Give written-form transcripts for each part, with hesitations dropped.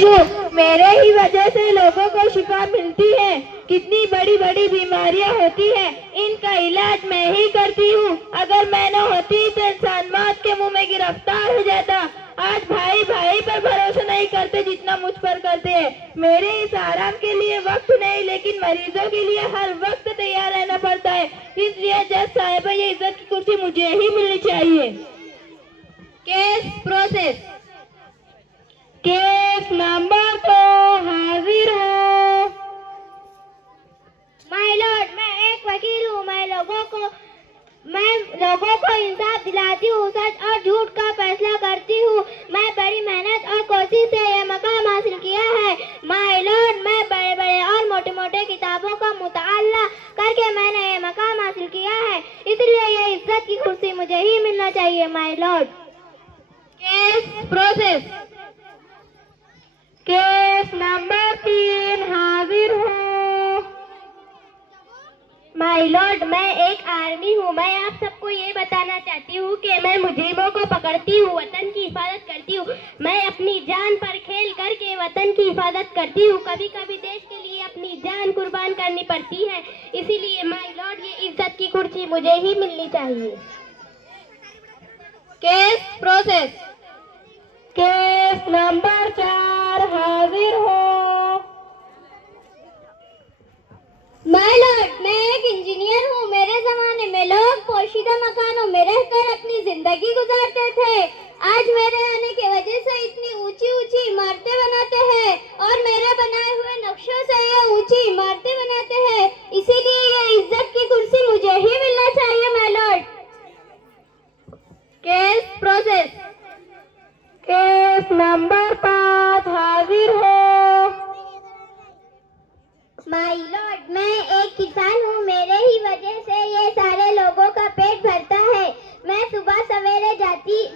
मेरे ही वजह से लोगों को शिफा मिलती है। कितनी बड़ी बड़ी बीमारियां होती हैं, इनका इलाज मैं ही करती हूँ। अगर मैं न होती तो इंसान मौत के मुंह में गिरफ्तार हो जाता। आज भाई भाई पर भरोसा नहीं करते जितना मुझ पर करते हैं। मेरे इस आराम के लिए वक्त नहीं, लेकिन मरीजों के लिए हर वक्त तैयार रहना पड़ता है। इसलिए जज साहिबा, ये इज्जत की कुर्सी मुझे ही मिलनी चाहिए। Case process. केस नंबर 2 हाजिर हो। माय लॉर्ड, मैं एक वकील हूँ। मैं लोगों को इंसाफ दिलाती हूँ, सच और झूठ का फैसला करती हूँ। मैं बड़ी मेहनत और कोशिश से यह मकाम हासिल किया है। माय लॉर्ड, मैं बड़े बड़े और मोटे मोटे किताबों का मुताला करके मैंने यह मकाम हासिल किया है। इसलिए यह इज्जत की कुर्सी मुझे ही मिलना चाहिए। My Lord. Case process. Case number 3 हाजिर हो। माय लॉर्ड, मैं एक आर्मी हूँ। मैं आप सबको ये बताना चाहती हूँ कि मैं मुजरिमों को पकड़ती हूँ, वतन की हिफाजत करती हूँ। मैं अपनी जान पर खेल करके वतन की हिफाजत करती हूँ। कभी कभी देश के लिए अपनी जान कुर्बान करनी पड़ती है। इसीलिए माय लॉर्ड, ये इज्जत की कुर्सी मुझे ही मिलनी चाहिए। Case process. केस नंबर 4 हाजिर हो। माय लॉर्ड, मैं एक इंजीनियर हूँ। मेरे जमाने में लोग पोशीदा मकानों में रहकर अपनी जिंदगी गुजारते थे। आज मेरे आने की वजह से इतनी ऊंची ऊंची इमारतें बनाते हैं और मेरे बनाए हुए नक्शों से ये ऊंची इमारतें बनाते हैं। इसीलिए ये इज्जत की कुर्सी मुझे ही मिलना चाहिए। My Lord. Case process. Case number 5 हाजिर हो। माय लॉर्ड, मैं एक किसान हूँ। मेरे ही वजह से ये सारे लोगों का पेट भरता है। मैं सुबह सवेरे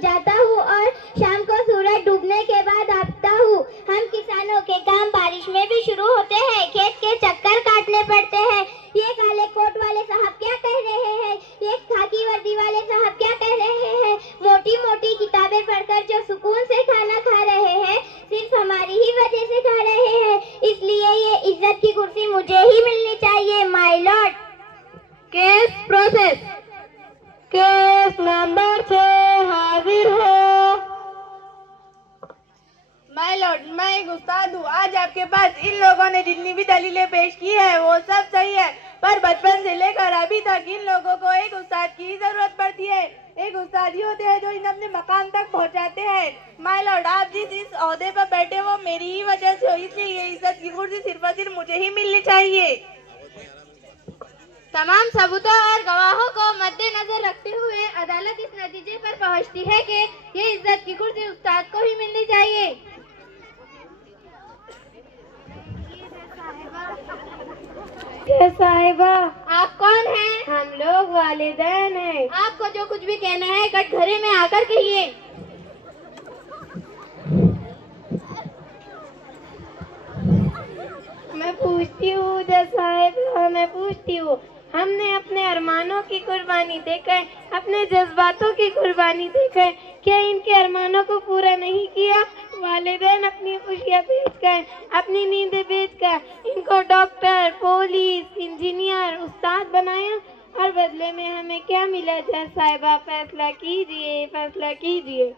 जाता हूँ और शाम को सूरज डूबने के बाद आता हूँ। हम किसानों के काम बारिश में भी शुरू होते हैं। खेत के चक्कर काटने पड़ते हैं। ये काले कोट वाले साहब क्या कह रहे हैं, ये खाकी वर्दी वाले साहब क्या कह रहे हैं। मोटी मोटी किताबें पढ़कर जो सुकून से खाना खा रहे हैं, सिर्फ हमारी ही वजह से खा रहे हैं। इसलिए ये इज्जत की कुर्सी मुझे ही मिलनी चाहिए। My Lord. Case process. Case number 6 हाजिर हो। माय लॉर्ड, मैं एक उस्ताद हूँ। आज आपके पास इन लोगों ने जितनी भी दलीलें पेश की है वो सब सही है, पर बचपन से लेकर अभी तक इन लोगों को एक उस्ताद की जरूरत पड़ती है। एक उस्ताद ही होते हैं जो इन्हें अपने मकाम तक पहुँचाते हैं। माय लॉर्ड, आप जिस इस ओहदे पर बैठे वो मेरी ही वजह से हो, इसलिए ये इज्जत की कुर्सी सिर्फ और सिर्फ मुझे ही मिलनी चाहिए। तमाम सबूतों और गवाहों को मद्देनजर रखते हुए अदालत इस नतीजे पर पहुंचती है कि ये इज्जत की कुर्सी उस्ताद को ही मिलनी चाहिए। साहिबा, आप कौन हैं? हम लोग वालिदैन हैं। आपको जो कुछ भी कहना है कटघरे में आकर कहिए। मैं पूछती हूँ जज साहिबा, मैं पूछती हूँ, हमने अपने अरमानों की कुर्बानी देकर, अपने जज्बातों की कुर्बानी देकर क्या इनके अरमानों को पूरा नहीं किया? वालिदैन अपनी खुशियाँ बेचकर, अपनी नींदें बेचकर इनको डॉक्टर, पुलिस, इंजीनियर, उस्ताद बनाया, और बदले में हमें क्या मिला? जज साहिबा, फैसला कीजिए, फैसला कीजिए।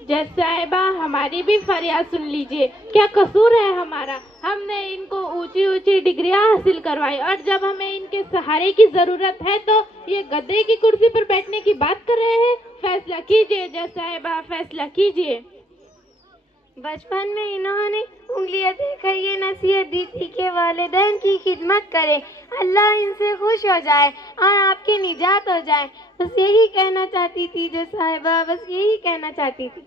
जज साहिबा, हमारी भी फरियाद सुन लीजिए। क्या कसूर है हमारा? हमने इनको ऊंची ऊंची डिग्रियां हासिल करवाई, और जब हमें इनके सहारे की जरूरत है तो ये गद्दे की कुर्सी पर बैठने की बात कर रहे हैं। फैसला कीजिए जज साहिबा, फैसला कीजिए। बचपन में इन्होंने उंगलियां देकर ये नसीहत दी थी कि वालिदैन की खिदमत करें, अल्लाह इनसे खुश हो जाए और आपकी निजात हो जाए। बस यही कहना चाहती थी जज साहिबा, बस यही कहना चाहती थी।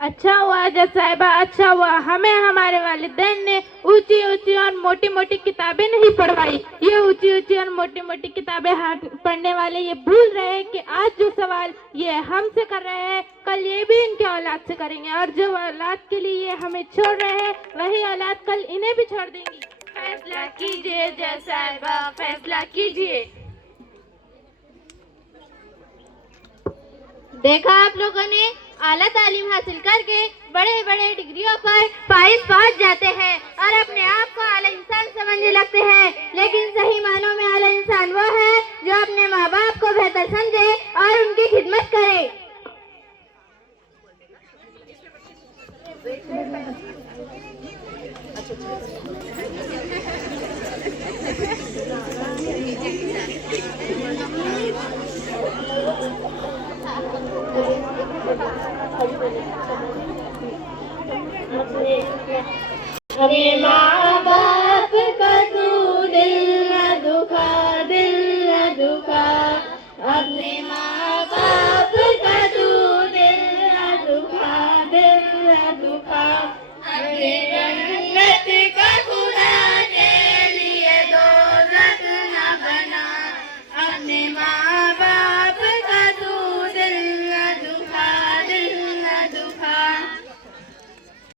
अच्छा हुआ जज साहिबा, अच्छा हुआ हमें हमारे वालिदैन ने ऊंची ऊंची और मोटी मोटी किताबें नहीं पढ़वाई। ये ऊंची ऊंची और मोटी मोटी किताबें पढ़ने वाले ये भूल रहे हैं कि आज जो सवाल ये हमसे कर रहे हैं, कल ये भी इनके औलाद से करेंगे, और जो औलाद के लिए ये हमें छोड़ रहे हैं वही औलाद कल इन्हें भी छोड़ देंगी। फैसला कीजिए जज साहिबा, फैसला कीजिए। देखा आप लोगों ने, आला तालीम हासिल करके बड़े बड़े डिग्रियों पर फाइज पहुंच जाते हैं और अपने आप को आला इंसान समझने लगते हैं, लेकिन सही मानों में आला इंसान वो है जो अपने माँ बाप को बेहतर समझे और उनकी खिदमत करे। अपने माँ बाप का तू दिल न दुखा, दिल न दुखा। अपने माँ बाप का तू दिल न दुखा, दिल न दुखा। अपने